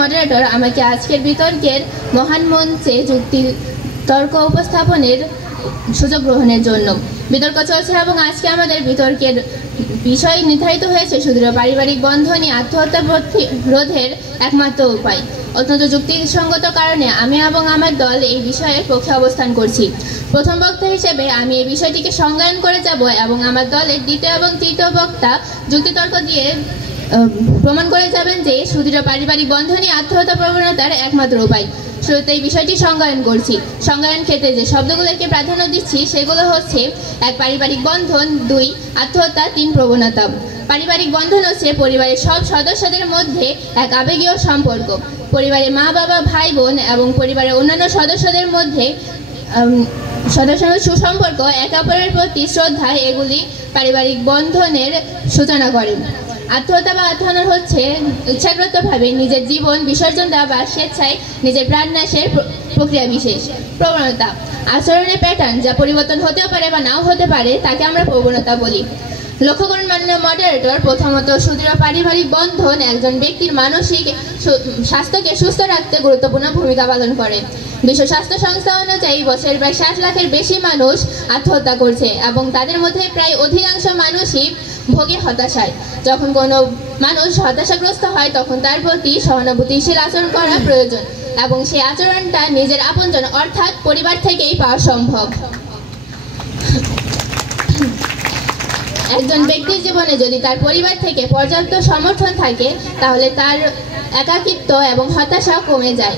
Moderator আমাকে আজকের বিতর্কের মহান মঞ্চে যুক্তি তর্ক উপস্থাপনের সুযোগ গ্রহণের জন্য। বিতর্ক চলছে এবং আজকে আমাদের বিতর্কের বিষয় নির্ধারিত হয়েছে সুদৃঢ় পারিবারিক বন্ধনই আত্মহত্যা রোধের একমাত্র উপায়। অত্যন্ত যুক্তিসঙ্গত কারণে আমি এবং আমার দল এই বিষয়ের পক্ষে অবস্থান করছি। প্রথম বক্তা হিসেবে আমি এই বিষয়টিকে সংজ্ঞায়ন করে যাব এবং আমার দলের দ্বিতীয় এবং তৃতীয় বক্তা যুক্তিতর্ক দিয়ে প্রমাণ করে যাবেন যে সুদৃঢ় পারিবারিক বন্ধনই আত্মহত্যা প্রবণতার একমাত্র উপায়। শুরুতে এই বিষয়টি সংজ্ঞায়ন করছি। সংজ্ঞায়ন ক্ষেত্রে যে শব্দগুলোকে প্রাধান্য দিচ্ছি সেগুলো হচ্ছে: 1 পারিবারিক বন্ধন, 2 আত্মহত্যা, 3 প্রবণতা। পারিবারিক বন্ধন হচ্ছে পরিবারের সব সদস্যদের মধ্যে এক আবেগীয় সম্পর্ক। পরিবারের মা বাবা, ভাই বোন এবং পরিবারের অন্যান্য সদস্যদের মধ্যে সুসম্পর্ক, একে অপরের প্রতি শ্রদ্ধা, এগুলি পারিবারিক বন্ধনের সূচনা করে। আত্মহত্যা বা আত্মহনন হচ্ছে ইচ্ছাকৃতভাবে নিজের জীবন বিসর্জন দেওয়া বা স্বেচ্ছায় নিজের প্রাণনাশের প্রক্রিয়া বিশেষ। প্রবণতা আচরণের প্যাটার্ন যা পরিবর্তন হতেও পারে বা নাও হতে পারে, তাকে আমরা প্রবণতা বলি। লক্ষ্য করুন মাননীয় মডারেটর, প্রথমত সুদৃঢ় পারিবারিক বন্ধন একজন ব্যক্তির মানসিক স্বাস্থ্যকে সুস্থ রাখতে গুরুত্বপূর্ণ ভূমিকা পালন করে। বিশ্ব স্বাস্থ্য সংস্থা অনুযায়ী বছরে প্রায় 60 লাখের বেশি মানুষ আত্মহত্যা করছে এবং তাদের মধ্যে প্রায় অধিকাংশ মানুষই ভোগে হতাশায়। যখন কোনো মানুষ হতাশাগ্রস্ত হয় তখন তার প্রতি সহানুভূতিশীল আচরণ করা প্রয়োজন এবং সেই আচরণটা নিজের আপনজন অর্থাৎ পরিবার থেকেই পাওয়া সম্ভব। একজন ব্যক্তির জীবনে যদি তার পরিবার থেকে পর্যাপ্ত সমর্থন থাকে তাহলে তার একাকিত্ব এবং হতাশা কমে যায়,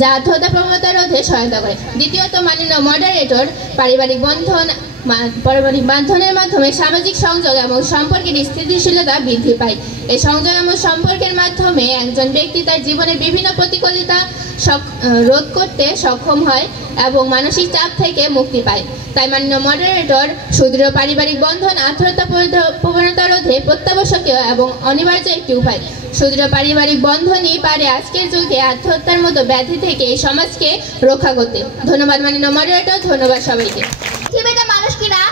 যা আত্মহত্যা প্রবণতা রোধে সহায়তা করে। দ্বিতীয়ত মাননীয় মডারেটর, পারিবারিক বন্ধনের মাধ্যমে সামাজিক সংযোগ এবং সম্পর্কের স্থিতিশীলতা বৃদ্ধি পায়। এই সংযোগ এবং সম্পর্কের মাধ্যমে একজন ব্যক্তি তার জীবনের বিভিন্ন প্রতিকূলতা রোধ করতে সক্ষম হয় এবং মানসিক চাপ থেকে মুক্তি পায়। তাই মাননীয় মডারেটর, সুদৃঢ় পারিবারিক বন্ধন আত্মহত্যা প্রবণতা রোধে প্রত্যাবশ্যকীয় এবং অনিবার্য একটি উপায়। সুদৃঢ় পারিবারিক বন্ধনই পারে আজকের যুগে আত্মহত্যার মতো ব্যাধি থেকে এই সমাজকে রক্ষা করতে। ধন্যবাদ মাননীয় মডারেটর, ধন্যবাদ সবাইকে। পৃথিবীতে মানুষরা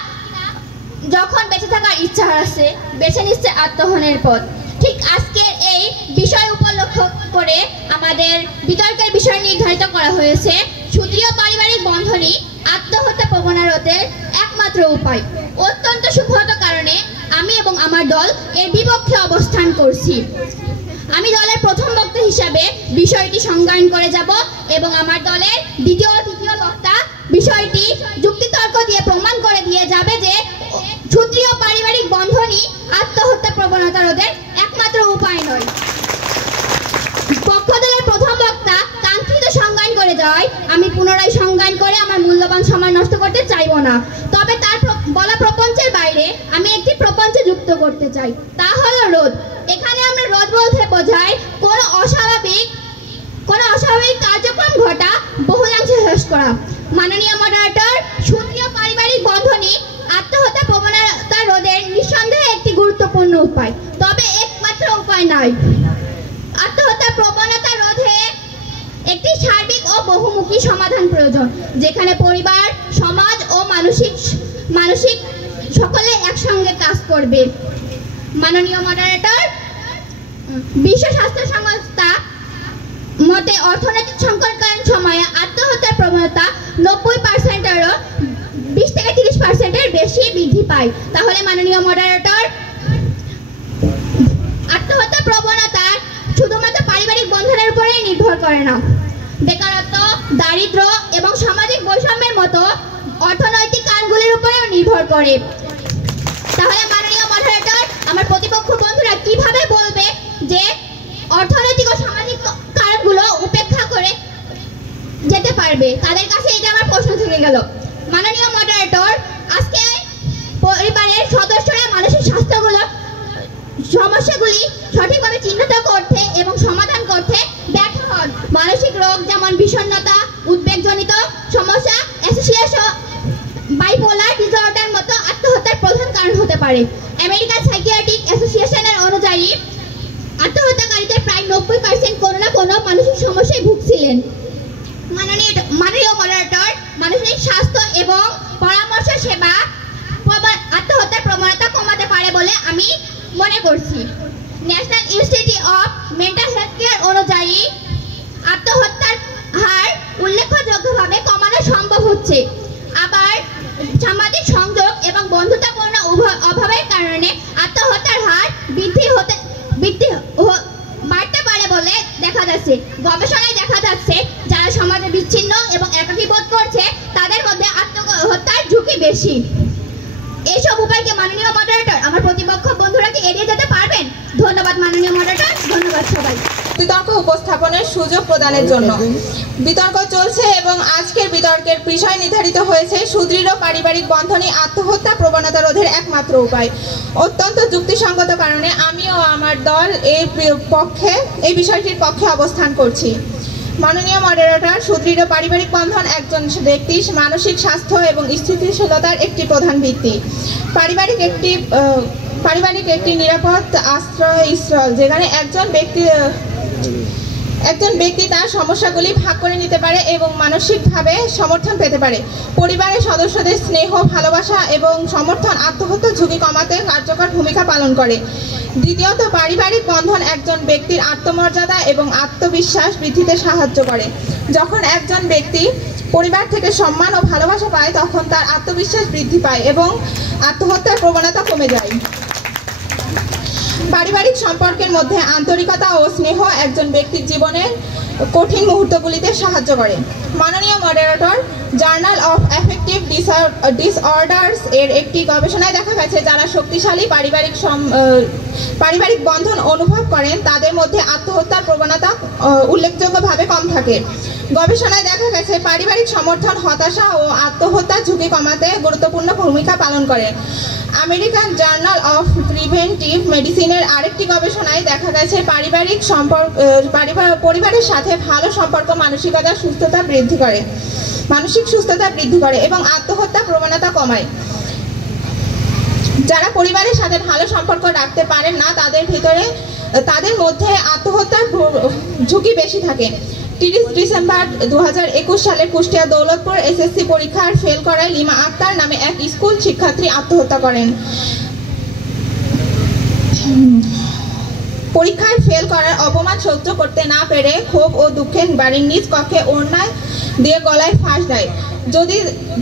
যখন বেঁচে থাকার ইচ্ছা হারাচ্ছে, বেছে নিচ্ছে আত্মহননের পথ। ঠিক আজকের এই বিষয় উপলক্ষ করে আমাদের বিতর্কের বিষয় নির্ধারিত করা হয়েছে সুদৃঢ় পারিবারিক বন্ধনই আত্মহত্যা প্রবণতা রোধের একমাত্র উপায়। অত্যন্ত সুখদ কারণে আমি এবং আমার দল এর বিপক্ষে অবস্থান করছি। আমি দলের প্রথম বক্তা হিসাবে বিষয়টি সংজ্ঞায়ন করে যাব এবং আমার দলের দ্বিতীয় ও তৃতীয় বক্তা বিষয়টি যুক্তিতর্ক দিয়ে প্রমাণ করে দিয়ে যাবে যে সুদৃঢ় পারিবারিক বন্ধনই আত্মহত্যা প্রবণতা রোধের একমাত্র উপায় নয়। পক্ষ দলের প্রথম বক্তা কাঙ্ক্ষিত সংজ্ঞায়ন করে যাওয়ায় আমি পুনরায় সংজ্ঞায়ন করে আমার মূল্যবান সময় নষ্ট করতে চাইব না। তবে তার বলা প্রপঞ্চের বাইরে আমি একটি প্রপঞ্চ যুক্ত করতে চাই, তা হলো রোধ। এখানে আমরা রোধ বলতে বোঝাই কোনো অস্বাভাবিক কার্যক্রম ঘটা বহুলাংশে হ্রাস করা। মাননীয় মডারেটর, সুদৃঢ় পারিবারিক বন্ধনই আত্মহত্যা প্রবণতা রোধের নিঃসন্দেহে একটি গুরুত্বপূর্ণ উপায়, তবে একমাত্র উপায় নয়। আত্মহত্যা প্রবণতা রোধে একটি সার্বিক ও বহুমুখী সমাধান প্রয়োজন, যেখানে পরিবার, সমাজ ও মানসিক সকলে একসঙ্গে কাজ করবে। মাননীয় মডারেটর, বিশ্ব স্বাস্থ্য সংস্থা মতে অর্থনৈতিক সংকটকালীন সময়ে আত্মহত্যার প্রবণতা 90%-এরও 20 থেকে 30%-এর বেশি বৃদ্ধি পায়। তাহলে মাননীয় মডারেটর, আত্মহত্যা প্রবণতা শুধুমাত্র পারিবারিক বন্ধনের উপরেই নির্ভর করে না, বেকারত্ব, দারিদ্র এবং সামাজিক বৈষম্যের মতো অর্থনৈতিক কারণগুলির উপরেও নির্ভর করে। তাহলে মাননীয় মডারেটর, আমার প্রতিপক্ষ বন্ধুরা কিভাবে বলবে যে অর্থনৈতিক ও সামাজিক কারণগুলো উপেক্ষা করে যেতে পারবে? তাদের কাছে এটা আমার প্রশ্ন থেকে গেল। মাননীয় মডারেটর, আজকে পরিবারের সদস্যরা মানসিক সমস্যাগুলি সঠিকভাবে চিহ্নিত করতে এবং সমাধান করতে ব্যর্থ হন। মানসিক রোগ যেমন বিষণ্ণতা, উদ্বেগজনিত সমস্যা, অ্যাসোসিয়েশন, বাইপোলার ডিসঅর্ডার মতো আত্মহত্যার প্রধান কারণ হতে পারে। আমেরিকান সাইকিয়াট্রিক অ্যাসোসিয়েশনের অনুযায়ী আত্মহত্যাকারীদের প্রায় 90% কোনো না কোনো মানসিক সমস্যায় ভুগছিলেন। মাননীয় মডারেটর, মানসিক স্বাস্থ্য এবং পরামর্শ সেবা আত্মহত্যার প্রবণতা কমাতে পারে বলে আমি মনে করছি। National institute of mental health care অনুযায়ী দেখা যাচ্ছে, গবেষণায় দেখা যাচ্ছে যারা সমাজে বিচ্ছিন্ন এবং একাকী বোধ করছে তাদের মধ্যে আত্মহত্যার ঝুঁকি বেশি। এইসব উপায়কে মাননীয় মডারেটর আমার প্রতিপক্ষ বন্ধুরা কি এড়িয়ে যেতে পারবেন? ধন্যবাদ মাননীয় মডারেটর, ধন্যবাদ সবাই। বিতর্ক উপস্থাপনের সুযোগ প্রদানের জন্য বিতর্ক চলছে এবং আজকের বিতর্কের বিষয় নির্ধারিত হয়েছে সুদৃঢ় পারিবারিক বন্ধনই আত্মহত্যা প্রবণতা রোধের একমাত্র উপায়। অত্যন্ত যুক্তিসঙ্গত কারণে আমি ও আমার দল এই বিষয়টির পক্ষে অবস্থান করছি। মাননীয় মডারেটর, সুদৃঢ় পারিবারিক বন্ধন একজন ব্যক্তির মানসিক স্বাস্থ্য এবং স্থিতিশীলতার একটি প্রধান ভিত্তি। পারিবারিক একটি নিরাপদ আশ্রয়স্থল যেখানে একজন ব্যক্তি তার সমস্যাগুলি ভাগ করে নিতে পারে এবং মানসিকভাবে সমর্থন পেতে পারে। পরিবারের সদস্যদের স্নেহ, ভালোবাসা এবং সমর্থন আত্মহত্যার ঝুঁকি কমাতে কার্যকর ভূমিকা পালন করে। দ্বিতীয়ত, পারিবারিক বন্ধন একজন ব্যক্তির আত্মমর্যাদা এবং আত্মবিশ্বাস বৃদ্ধিতে সাহায্য করে। যখন একজন ব্যক্তি পরিবার থেকে সম্মান ও ভালোবাসা পায় তখন তার আত্মবিশ্বাস বৃদ্ধি পায় এবং আত্মহত্যার প্রবণতা কমে যায়। পারিবারিক সম্পর্কের মধ্যে আন্তরিকতা ও স্নেহ একজন ব্যক্তির জীবনের কঠিন মুহূর্তগুলিতে সাহায্য করে। মাননীয় moderator, journal of affective disorders এর একটি গবেষণায় দেখা গেছে যারা শক্তিশালী পারিবারিক বন্ধন অনুভব করেন তাদের মধ্যে আত্মহত্যার প্রবণতা উল্লেখযোগ্যভাবে কম থাকে। গবেষণায় দেখা গেছে পারিবারিক সমর্থন হতাশা ও আত্মহত্যার ঝুঁকি কমাতে গুরুত্বপূর্ণ ভূমিকা পালন করে। আমেরিকান জার্নাল অফ প্রিভেন্টিভ মেডিসিনের আরেকটি গবেষণায় দেখা গেছে পরিবারের সাথে ভালো সম্পর্ক মানসিক সুস্থতা বৃদ্ধি করে এবং আত্মহত্যা প্রবণতা কমায়। যারা পরিবারের সাথে ভালো সম্পর্ক রাখতে পারেন না তাদের মধ্যে আত্মহত্যার ঝুঁকি বেশি থাকে। 30 ডিসেম্বর 2021 সালে কুষ্টিয়া দৌলতপুর এসএসসি পরীক্ষার ফেল করায় লিমা আক্তার নামে এক স্কুল শিক্ষার্থী আত্মহত্যা করেন। পরীক্ষায় ফেল করার অপমান সহ্য করতে না পেরে ক্ষোভ ও দুঃখে বাড়ির নিজ কক্ষে ওড়না দিয়ে গলায় ফাঁস দেয়।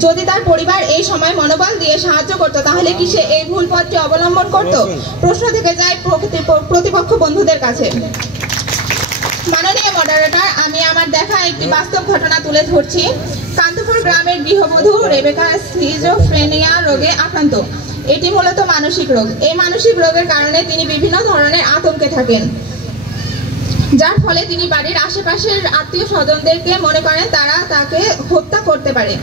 যদি তার পরিবার এই সময় মনোবল দিয়ে সাহায্য করত তাহলে কি সে এই ভুল পথটি অবলম্বন করত? প্রশ্ন থেকে যায় প্রতিপক্ষ বন্ধুদের কাছে। মাননীয় মডারেটর, আমি আমার দেখা একটি বাস্তব ঘটনা তুলে ধরছি। কান্তপুর গ্রামের গৃহবধূ রেবেকা সিজোফ্রেনিয়া রোগে আক্রান্ত। এটি মূলত মানসিক রোগ। এই মানসিক রোগের কারণে তিনি বিভিন্ন ধরনের আতঙ্কে থাকেন, যার ফলে তিনি বাড়ির আশেপাশের আত্মীয় স্বজনদেরকে মনে করেন তারা তাকে হত্যা করতে পারে।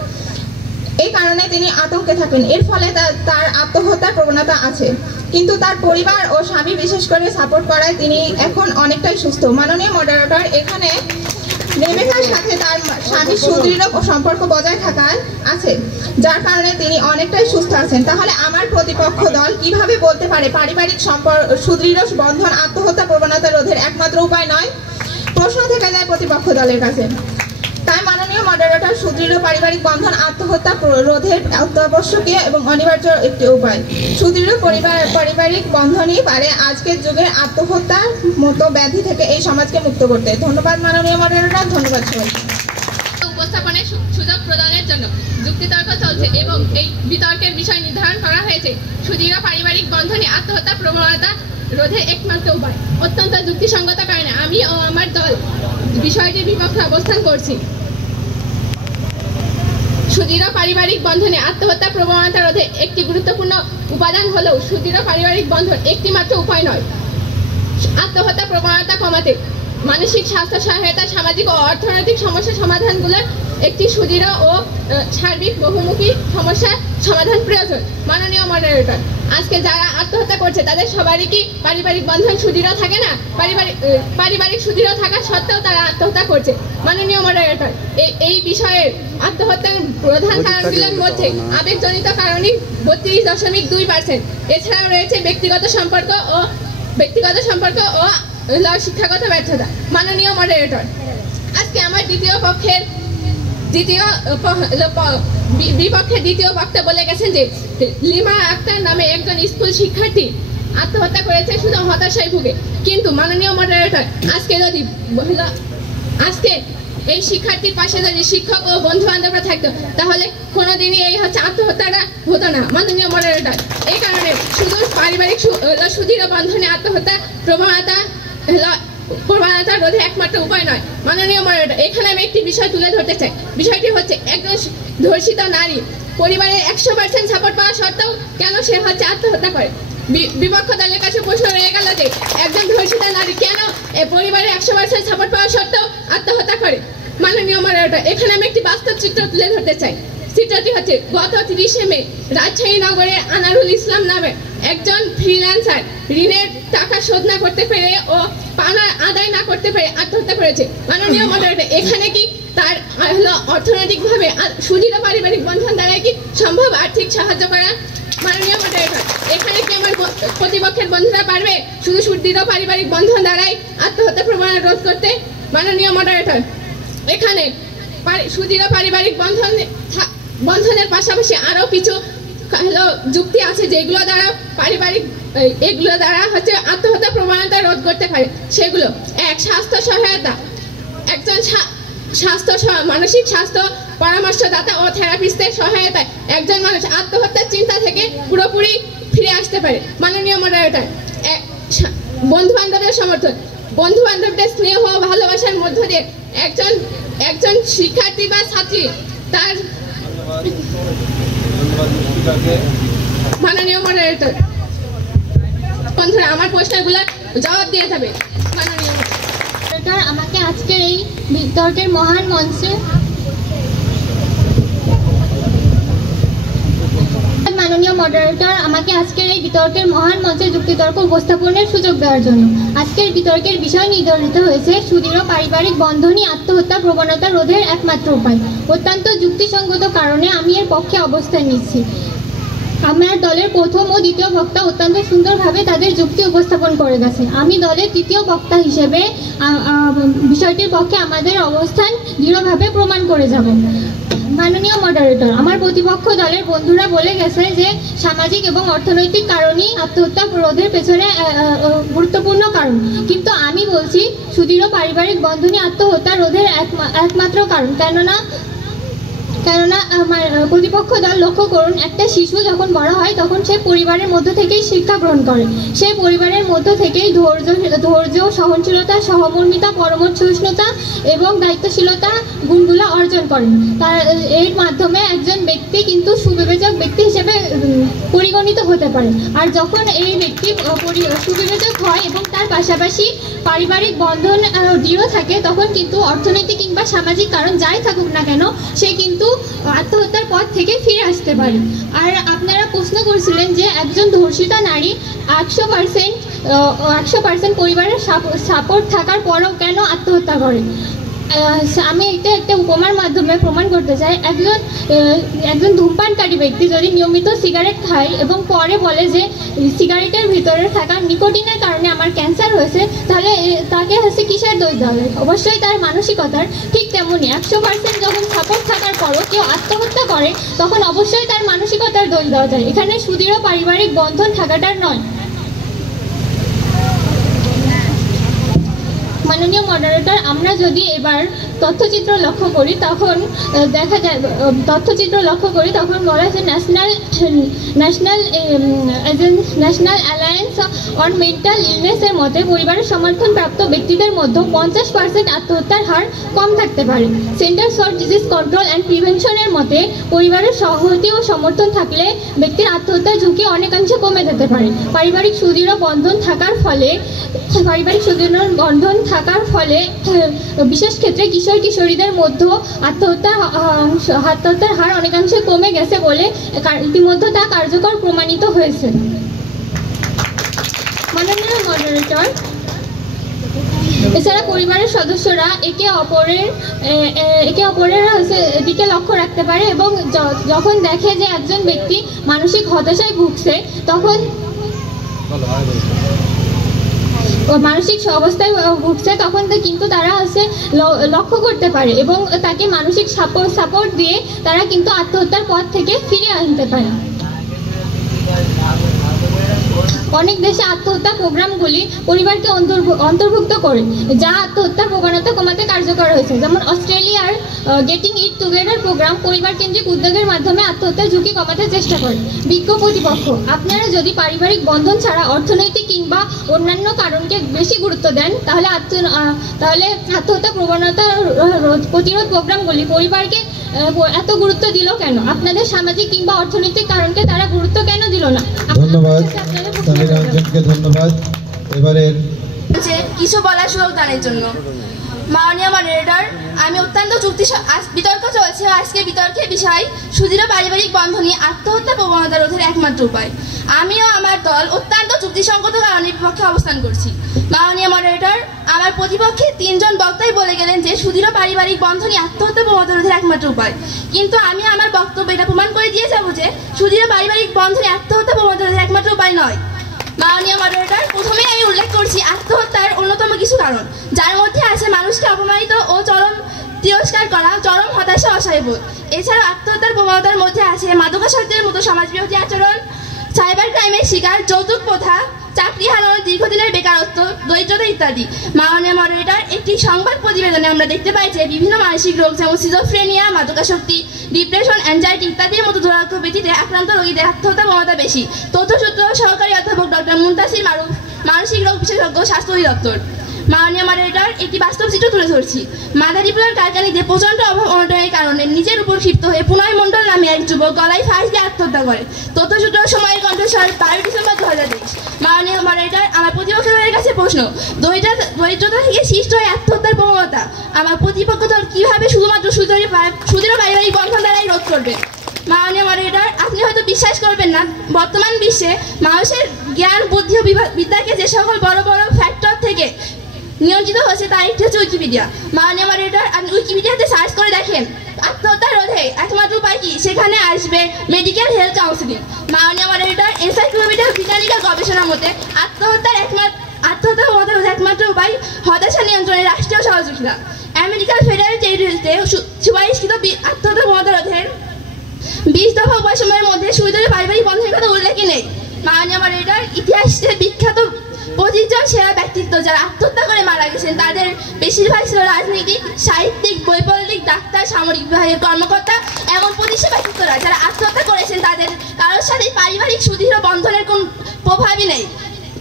এই কারণে তিনি আতঙ্কে থাকেন। এর ফলে তার আত্মহত্যার প্রবণতা আছে, কিন্তু তার পরিবার ও স্বামী বিশেষ করে সাপোর্ট করায় তিনি এখন অনেকটাই সুস্থ। মাননীয় মডারেটর, এখানে রেবেকার সাথে তার স্বামীর সুদৃঢ় সম্পর্ক বজায় থাকায় আছে, যার কারণে তিনি অনেকটাই সুস্থ আছেন। তাহলে আমার প্রতিপক্ষ দল কিভাবে বলতে পারে পারিবারিক সুদৃঢ় বন্ধন আত্মহত্যা প্রবণতা রোধের একমাত্র উপায় নয়? প্রশ্ন থেকে যায় প্রতিপক্ষ দলের কাছে। তাই মাননীয় মডারেটর, সুদৃঢ় পারিবারিক বন্ধন আত্মহত্যা রোধের অত্যাবশ্যকীয় এবং অনিবার্য একটি উপায়। সুদৃঢ় পারিবারিক বন্ধনই পারে আজকের যুগে আত্মহত্যার মতো ব্যাধি থেকে এই সমাজকে মুক্ত করতে। ধন্যবাদ মাননীয় মডারেটর, ধন্যবাদ সবাই। উপস্থাপনের সুযোগ প্রদানের জন্য যুক্তিতর্ক চলছে এবং এই বিতর্কের বিষয় নির্ধারণ করা হয়েছে সুদৃঢ় পারিবারিক বন্ধনই আত্মহত্যা প্রবণতা রোধের একমাত্র উপায়। অত্যন্ত যুক্তিসঙ্গত কারণে আমি ও আমার দল বিষয়টির বিপক্ষে অবস্থান করছি। সুদৃঢ় পারিবারিক বন্ধনে আত্মহত্যা প্রবণতা রোধে একটি গুরুত্বপূর্ণ উপাদান হলেও সুদৃঢ় পারিবারিক বন্ধন একটি মাত্র উপায় নয়। আত্মহত্যা প্রবণতা কমাতে মানসিক স্বাস্থ্য সহায়তা, সামাজিক ও অর্থনৈতিক সমস্যা সমাধানগুলোর একটি সুদৃঢ় ও সার্বিক বহুমুখী সমস্যার সমাধান প্রয়োজন। মাননীয় মডারেটর, আজকে যারা আত্মহত্যা করছে তাদের সবারই কি পারিবারিক বন্ধন সুদৃঢ় থাকে না? পারিবারিক সুদৃঢ় থাকা সত্ত্বেও তারা আত্মহত্যা করছে। মাননীয় মডারেটর, এই বিষয়ের আত্মহত্যার প্রধান কারণগুলোর মধ্যে আবেগজনিত কারণই 32.2%। এছাড়াও রয়েছে ব্যক্তিগত সম্পর্ক ও শিক্ষাগত ব্যর্থতা। মাননীয় মডারেটর, আজকে আমার বিপক্ষে দ্বিতীয় বক্তা বলে গেছেন যে লিমা আক্তার নামে একজন স্কুল শিক্ষার্থী আত্মহত্যা করেছে শুধু হতাশায় ভুগে। কিন্তু মাননীয় মডারেটর, আজকে এই শিক্ষার্থীর পাশে যদি শিক্ষক ও বন্ধু বান্ধবরা থাকতো তাহলে কোনোদিনই এই আত্মহত্যাটা হতো না। মাননীয় মডারেটর, এই কারণে শুধু পারিবারিক সুদৃঢ় বন্ধনে আত্মহত্যা প্রবণতা প্রবণতা রোধে একমাত্র উপায় নয়। মাননীয় মডারেটর, এখানে আমি একটি বিষয় তুলে ধরতে চাই। বিষয়টি হচ্ছে, একজন ধর্ষিতা নারী পরিবারের 100% সাপোর্ট পাওয়া সত্ত্বেও কেন সে আত্মহত্যা করে? বিপক্ষ দলের কাছে প্রশ্ন রয়ে গেল যে একজন ধর্ষিতা নারী কেন পরিবারের 100% সাপোর্ট পাওয়া সত্ত্বেও আত্মহত্যা করে? মাননীয় মডারেটর, এখানে আমি একটি বাস্তব চিত্র তুলে ধরতে চাই। চিত্রটি হচ্ছে, গত 30শে মে রাজশাহী নগরের আনারুল ইসলাম নামে একজন ফ্রিল্যান্সার ঋণের টাকা শোধ না করতে পেরে ও পাওনা আদায় না করতে পেরে আত্মহত্যা করেছে। মাননীয় মডারেটর, এখানে কি তার অর্থনৈতিকভাবে সুদৃঢ় পারিবারিক বন্ধন দ্বারা কি সম্ভব আর্থিক সাহায্য করা? মাননীয় মডারেটর, এখানে কি আমার প্রতিপক্ষের বন্ধুরা পারবে শুধু সুদৃঢ় পারিবারিক বন্ধন দ্বারাই আত্মহত্যা প্রবণতা রোধ করতে? মাননীয় মডারেটর, এখানে সুদৃঢ় পারিবারিক বন্ধনের পাশাপাশি আরো কিছু যুক্তি আছে যেগুলো দ্বারা আত্মহত্যা প্রবণতা রোধ করতে পারে। সেগুলো: 1. স্বাস্থ্য সহায়তা। একজন মানসিক স্বাস্থ্য পরামর্শদাতা ও থেরাপিস্টের সহায়তায় একজন মানুষ আত্মহত্যার চিন্তা থেকে পুরোপুরি ফিরে আসতে পারে। মাননীয় মডারেটর, বন্ধু বান্ধবের সমর্থন। বন্ধু বান্ধবদের স্নেহ ও ভালোবাসার মধ্য দিয়ে একজন শিক্ষার্থী বা ছাত্রী তার মাননীয় মডারেটর, বন্ধুরা আমার প্রশ্নগুলো জবাব দিয়ে যাবে। মাননীয় মডারেটর, আমাকে আজকের এই বিতর্কের মহান মঞ্চে যুক্তিতর্ক উপস্থাপনের সুযোগ দেওয়ার জন্য। আজকের বিতর্কের বিষয় নির্ধারিত হয়েছে সুদৃঢ় পারিবারিক বন্ধনই আত্মহত্যা প্রবণতা রোধের একমাত্র উপায়। অত্যন্ত যুক্তিসঙ্গত কারণে আমি এর পক্ষে অবস্থান নিচ্ছি। আমার দলের প্রথম ও দ্বিতীয় বক্তা অত্যন্ত সুন্দরভাবে তাদের যুক্তি উপস্থাপন করে গেছে। আমি দলের তৃতীয় বক্তা হিসেবে বিষয়টির পক্ষে আমাদের অবস্থান দৃঢ়ভাবে প্রমাণ করে যাব। মাননীয় মডারেটর, আমার প্রতিপক্ষ দলের বন্ধুরা বলে গেছে যে সামাজিক এবং অর্থনৈতিক কারণই আত্মহত্যা রোধের পেছনে গুরুত্বপূর্ণ কারণ, কিন্তু আমি বলছি সুদৃঢ় পারিবারিক বন্ধনই আত্মহত্যা রোধের একমাত্র কারণ। কেননা প্রতিপক্ষ দল লক্ষ্য করুন, একটা শিশু যখন বড় হয় তখন সে পরিবারের মধ্য থেকেই শিক্ষা গ্রহণ করে। সেই পরিবারের মধ্য থেকেই ধৈর্য, সহনশীলতা, সহমর্মিতা, পরমত সহিষ্ণুতা এবং দায়িত্বশীলতা গুণগুলো অর্জন করেন। এর মাধ্যমে একজন ব্যক্তি কিন্তু সুবিবেচক ব্যক্তি হিসেবে পরিগণিত হতে পারে। আর যখন এই ব্যক্তি সুবিবেচক হয় এবং তার পাশাপাশি পারিবারিক বন্ধন দৃঢ় থাকে, তখন কিন্তু অর্থনৈতিক কিংবা সামাজিক কারণ যাই থাকুক না কেন সে কিন্তু আত্মহত্যার পথ থেকে ফিরে আসতে পারে। আর আপনারা প্রশ্ন করেছিলেন যে একজন ধর্ষিতা নারী 100% পরিবারের সাপোর্ট থাকার পরেও কেন আত্মহত্যা করে। আমি একটা উপমার মাধ্যমে প্রমাণ করতে চাই। একজন ধূমপানকারী ব্যক্তি যদি নিয়মিত সিগারেট খায় এবং পরে বলে যে সিগারেটের ভিতরে থাকা নিকোটিনের কারণে আমার ক্যান্সার হয়েছে, তাহলে তাকে কিসের দোষ দেওয়া যায়? অবশ্যই তার মানসিকতার। ঠিক তেমনি 100% যখন সাপোর্ট থাকার পরও কেউ আত্মহত্যা করে তখন অবশ্যই তার মানসিকতার দোষ দেওয়া যায়। এখানে সুদৃঢ় পারিবারিক বন্ধন থাকাটার নয়। মাননীয় মডারেটর, আমরা যদি এবার তথ্যচিত্র লক্ষ্য করি তখন বলা হয়েছে ন্যাশনাল অ্যালায়েন্স অন মেন্টাল ইলনেসের মতে পরিবারের সমর্থনপ্রাপ্ত ব্যক্তিদের মধ্যে 50% আত্মহত্যার হার কম থাকতে পারে। Centre for disease control and প্রিভেনশনের মতে পরিবারের সহমতি ও সমর্থন থাকলে ব্যক্তির আত্মহত্যার ঝুঁকি অনেকাংশে কমে যেতে পারে। পারিবারিক সুদৃঢ় বন্ধন থাকার ফলে বিশেষ ক্ষেত্রে কিশোরীদের মধ্যে আত্মহত্যার হার অনেকাংশে কমে গেছে বলে ইতিমধ্যে তা কার্যকর প্রমাণিত হয়েছে। মাননীয় মডারেটর, এছাড়া পরিবারের সদস্যরা একে অপরের দিকে লক্ষ্য রাখতে পারে এবং যখন দেখে যে একজন ব্যক্তি মানসিক হতাশায় ভুগছে তখন কিন্তু তারা লক্ষ্য করতে পারে এবং তাকে মানসিক সাপোর্ট দিয়ে তারা কিন্তু আত্মহত্যার পথ থেকে ফিরে আনতে পারে। অনেক দেশে আত্মহত্যা প্রোগ্রামগুলি পরিবারকে অন্তর্ভুক্ত করে, যা আত্মহত্যার প্রবণতা কমাতে কার্যকর করা হয়েছে। যেমন অস্ট্রেলিয়ার গেটিং ইট টুগেদার প্রোগ্রাম পরিবার কেন্দ্রিক উদ্যোগের মাধ্যমে আত্মহত্যার ঝুঁকি কমাতে চেষ্টা করে। বিজ্ঞ প্রতিপক্ষ, আপনারা যদি পারিবারিক বন্ধন ছাড়া অর্থনৈতিক কিংবা অন্যান্য কারণকে বেশি গুরুত্ব দেন তাহলে আত্মহত্যা প্রবণতা প্রতিরোধ প্রোগ্রামগুলি পরিবারকে এত গুরুত্ব দিল কেন? আপনাদের সামাজিক কিংবা অর্থনৈতিক কারণকে তারা গুরুত্ব কেন দিল না? ধন্যবাদ সামিরা আঞ্জুমকে, ধন্যবাদ। এবারের কিছু বলার সুযোগ দানের জন্য। মাননীয় মডারেটর, আমি অত্যন্ত বিতর্ক চলছে আজকে বিতর্কের বিষয় সুদৃঢ় পারিবারিক বন্ধনই আত্মহত্যা প্রবণতা রোধের একমাত্র উপায়। আমিও আমার দল অত্যন্ত যুক্তিসঙ্গত কারণের বিপক্ষে অবস্থান করছি। মাননীয় মডারেটর, আমার প্রতিপক্ষে 3 জন বক্তাই বলে গেলেন যে সুদৃঢ় পারিবারিক বন্ধনই আত্মহত্যা প্রবণতা রোধের একমাত্র উপায়, কিন্তু আমি আমার বক্তব্য এটা প্রমাণ করে দিয়ে যাবো যে সুদৃঢ় পারিবারিক বন্ধনই আত্মহত্যা প্রবণতা রোধের একমাত্র উপায় নয়। মাননীয় মডারেটর, প্রথমেই আমি উল্লেখ করছি আত্মহত্যার অন্যতম কিছু কারণ, যার মধ্যে আছে মানুষকে অপমানিত ও চরম তিরস্কার করা, চরম হতাশা, অসহায়বোধ। এছাড়াও আত্মহত্যার প্রবণতার মধ্যে আছে মাদকাসক্তের মতো সমাজবিরোধী আচরণ, সাইবার ক্রাইমের শিকার, যৌতুক প্রথা, চাকরি হারানো, দীর্ঘদিনের বেকারত্ব, দরিদ্রতা ইত্যাদি। মাননীয় মডারেটর, একটি সংবাদ প্রতিবেদনে আমরা দেখতে পাই যে বিভিন্ন মানসিক রোগ যেমন সিজোফ্রেনিয়া, মাদকাসক্তি, ডিপ্রেশন, অ্যাংজাইটি ইত্যাদির মতো দুরারোগ্য ব্যাধিতে আক্রান্ত রোগীদের আত্মহত্যা প্রবণতা বেশি। তথ্যসূত্র সহকারী অধ্যাপক ডক্টর মুনতাসির মারুফ, মানসিক রোগ বিশেষজ্ঞ, স্বাস্থ্য অধিদপ্তর। মাননীয় মডারেটর, একটি বাস্তব চিত্র তুলে ধরছি। মাদারীপুরের কারখানাতে প্রচণ্ড অভাব অনটনের কারণে নিজের উপর ক্ষিপ্ত হয়ে পুনয় মণ্ডল নামে এক যুবক গলায় ফাঁস দিয়ে আত্মহত্যা করে। তথ্যসূত্র সময়ের কণ্ঠস্বর, 12 ডিসেম্বর 2023। মাননীয় মডারেটর, আমার প্রতিপক্ষের কাছে প্রশ্ন, দরিদ্রতা থেকে সৃষ্ট হয়ে আত্মহত্যার প্রবণতা আমার প্রতিপক্ষ দল কিভাবে শুধুমাত্র সুদৃঢ় পারিবারিক বন্ধন দ্বারাই রোধ করবে? মাননীয় মডারেটর, আপনি হয়তো বিশ্বাস করবেন না, বর্তমান বিশ্বে মানুষের জ্ঞান, বুদ্ধি ও বিদ্যাকে যে সকল বড় বড় ফ্যাক্টর থেকে নিয়ন্ত্রিত হচ্ছে তার একটি হচ্ছে উইকিপিডিয়া। মাননীয় মডারেটর, আপনি উইকিপিডিয়াতে সার্চ করে দেখেন আত্মহত্যা রোধে একমাত্র উপায় কি, সেখানে আসবে মেডিকেল হেলথ কাউন্সিলিং। মাননীয় মডারেটর, এনসাইক্লোপিডিয়া ব্রিটানিকা গবেষণা মতে আত্মহত্যা প্রবণতা রোধের একমাত্র উপায় হতাশা নিয়ন্ত্রণে রাষ্ট্রীয় সহযোগিতা। আমেরিকার ফেডারেল টেরিটরিতে সুপারিশকৃত আত্মহত্যা প্রবণতা রোধের 20 দফা উপায়সমূহের মধ্যে সুদৃঢ় পারিবারিক বন্ধনের কথা উল্লেখই নেই। মাননীয় মডারেটর, ইতিহাসের বিখ্যাত 25 জন সেরা ব্যক্তিত্ব যারা আত্মহত্যা করে মারা গেছেন তাদের বেশিরভাগ ছিল রাজনীতিক, সাহিত্যিক, বৈপ্লবিক, ডাক্তার, সামরিক বিভাগের কর্মকর্তা, এমন প্রতিষ্ঠা ব্যক্তিত্বরা যারা আত্মহত্যা করেছেন তাদের কারোর সাথে পারিবারিক সুদৃঢ় বন্ধনের কোন প্রভাবই নেই।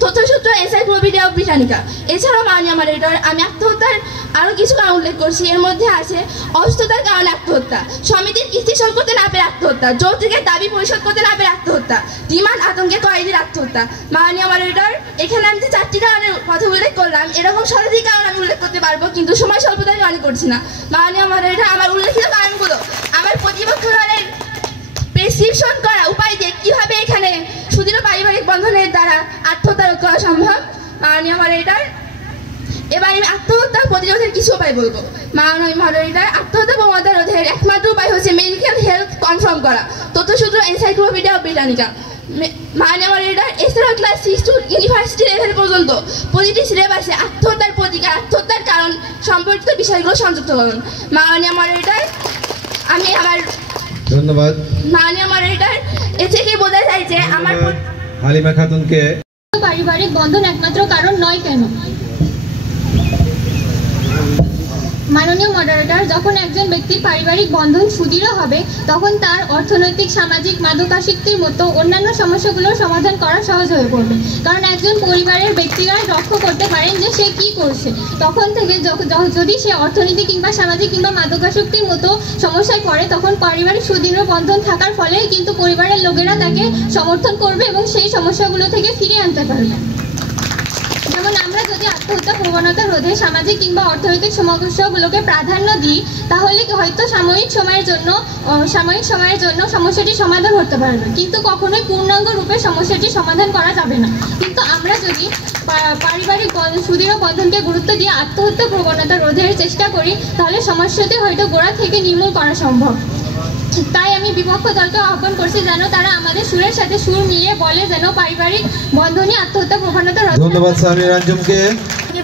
তথ্যসূত্র এনসাইক্লোপিডিয়া ব্রিটানিকা। এছাড়াও মাননীয় মডারেটর, আমি আত্মহত্যার আরও কিছু কারণ উল্লেখ করছি। এর মধ্যে আছে অসুস্থতার কারণে আত্মহত্যা, সমিতির কিস্তি শোধ করতে না পেরে আত্মহত্যা, যৌতুকের দাবি পরিশোধ করতে না পেরে আত্মহত্যা, ডিমান্ড আতঙ্কে কয়েদির আত্মহত্যা। মাননীয় মডারেটর, এখানে আমি যে 4টি কারণের কথা উল্লেখ করলাম, এরকম শতাধিক কারণ আমি উল্লেখ করতে পারবো, কিন্তু সময় স্বল্পতার কারণে করছি না। মাননীয় মডারেটর, আমার উল্লেখিত কারণগুলো আমার প্রতিপক্ষ দলের প্রেসক্রিপশন করা উপায় দিয়ে কীভাবে এখানে সুদৃঢ় পারিবারিক বন্ধনের দ্বারা আত্মহত্যা রোধ করা সম্ভব। মাননীয় মডারেটর, এবার আমি আত্মহত্যা প্রতিরোধের কিছু উপায় বলবো। মাননীয় মডারেটর, আত্মহত্যা প্রবণতা রোধের একমাত্র উপায় হচ্ছে মেডিকেল হেলথ কনফার্ম করা। তথ্যসূত্র এনসাইক্লোপিডিয়া ব্রিটানিকা। মাননীয় মডারেটর, এছাড়াও ক্লাস 6 টু ইউনিভার্সিটি লেভেল পর্যন্ত প্রতিটি সিলেবাসে আত্মহত্যার প্রতিকার, আত্মহত্যার কারণ সম্পর্কিত বিষয়গুলো সংযুক্ত করুন। মাননীয় মডারেটর, আমি আমার ধন্যবাদ। মাননীয় মডারেটর, এ থেকে বোঝা যায় যে আমার হালিমা খাতুনকে, পারিবারিক বন্ধন একমাত্র কারণ নয় কেন? মাননীয় মডারেটর, যখন একজন ব্যক্তির পারিবারিক বন্ধন সুদৃঢ় হবে তখন তার অর্থনৈতিক, সামাজিক, মাদকাসক্তির মতো অন্যান্য সমস্যাগুলোর সমাধান করা সহজ হয়ে পড়বে। কারণ একজন পরিবারের ব্যক্তিরা লক্ষ্য করতে পারেন যে সে কি করছে। তখন থেকে যদি সে অর্থনীতি কিংবা সামাজিক কিংবা মাদকাসক্তির মতো সমস্যায় পড়ে, তখন পারিবারিক সুদৃঢ় বন্ধন থাকার ফলে কিন্তু পরিবারের লোকেরা তাকে সমর্থন করবে এবং সেই সমস্যাগুলো থেকে ফিরিয়ে আনতে পারবে। যেমন আমরা যদি আত্মহত্যা প্রবণতা রোধে সামাজিক কিংবা অর্থনৈতিক সমস্যাগুলোকে প্রাধান্য দিই, তাহলে হয়তো সাময়িক সময়ের জন্য সমস্যাটি সমাধান হতে পারবে, কিন্তু কখনোই পূর্ণাঙ্গ রূপে সমস্যাটি সমাধান করা যাবে না। কিন্তু আমরা যদি পারিবারিক সুদৃঢ় বন্ধনকে গুরুত্ব দিয়ে আত্মহত্যা প্রবণতা রোধের চেষ্টা করি, তাহলে সমস্যাটি হয়তো গোড়া থেকে নির্মূল করা সম্ভব। তাই আমি বিপক্ষ দলকে আহ্বান করছি যেন তারা আমাদের সুরের সাথে সুর মিলিয়ে বলে যেন পারিবারিক বন্ধনই আত্মহত্যা প্রবণতা রোধ। ধন্যবাদ সামিরা আঞ্জুমকে।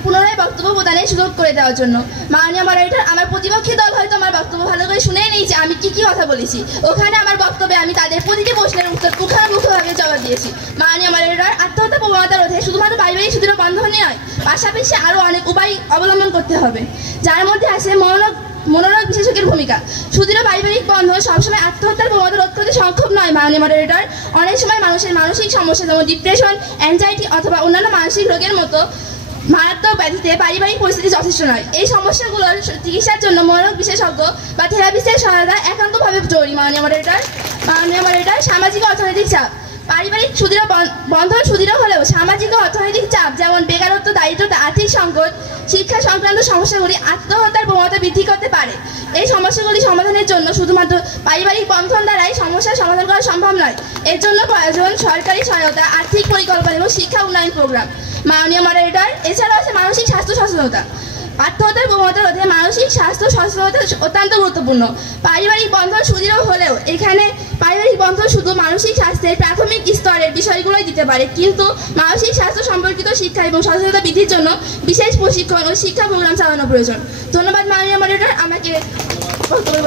পুনরায় বক্তব্য প্রদানের সুযোগ করে দেওয়ার জন্য। মাননীয় মডারেটর, আমার প্রতিপক্ষী দল হয়তো আমার বক্তব্য ভালো করে শুনেই নিয়েছে আমি কি কথা বলেছি। ওখানে আমার বক্তব্যে আমি তাদের প্রতিটি প্রশ্নের উত্তর মুখোমুখিভাবে জবাব দিয়েছি। মাননীয় মডারেটর, আত্মহত্যা প্রবণতা রোধে শুধুমাত্র পারিবারিক সুদৃঢ় বন্ধনই নয়, পাশাপাশি আরও অনেক উপায় অবলম্বন করতে হবে, যার মধ্যে আছে মনোরোগ বিশেষজ্ঞের ভূমিকা। সুদৃঢ় পারিবারিক বন্ধন সবসময় আত্মহত্যার প্রবণতা রোধ করতে সক্ষম নয়। মাননীয় মডারেটর, অনেক সময় মানুষের মানসিক সমস্যা যেমন ডিপ্রেশন, অ্যাংজাইটি অথবা অন্যান্য মানসিক রোগের মতো মারাত্মক ব্যাধিতে পারিবারিক পরিস্থিতি যথেষ্ট নয়। এই সমস্যাগুলোর চিকিৎসার জন্য মনোরোগ বিশেষজ্ঞ বা থেরাপিস্টের সহায়তা একান্তভাবে জরুরি। মাননীয় মডারেটর, সামাজিক অর্থনৈতিক চাপ। পারিবারিক বন্ধন সুদৃঢ় হলেও সামাজিক ও অর্থনৈতিক চাপ যেমন বেকারত্ব, দারিদ্রতা, আর্থিক সংকট, শিক্ষা সংক্রান্ত সমস্যাগুলি আত্মহত্যার প্রবণতা বৃদ্ধি করতে পারে। এই সমস্যাগুলি সমাধানের জন্য শুধুমাত্র পারিবারিক বন্ধন দ্বারাই সমস্যার সমাধান করা সম্ভব নয়। এর জন্য প্রয়োজন সরকারি সহায়তা, আর্থিক পরিকল্পনা এবং শিক্ষা উন্নয়ন প্রোগ্রাম। মাননীয় মডারেটর, এছাড়াও আছে মানসিক স্বাস্থ্য সচেতনতা। আত্মহত্যার প্রবণতা রোধে মানসিক স্বাস্থ্য সচেতনতা অত্যন্ত গুরুত্বপূর্ণ। পারিবারিক বন্ধন সুদৃঢ় হলেও এখানে পারিবারিক বন্ধন শুধু মানসিক স্বাস্থ্যের প্রাথমিক স্তরের বিষয়গুলোই দিতে পারে, কিন্তু মানসিক স্বাস্থ্য সম্পর্কিত শিক্ষা এবং সচেতনতা বৃদ্ধির জন্য বিশেষ প্রশিক্ষণ ও শিক্ষা প্রোগ্রাম চালানো প্রয়োজন। ধন্যবাদ মাননীয় মডারেটর আমাকে বক্তব্য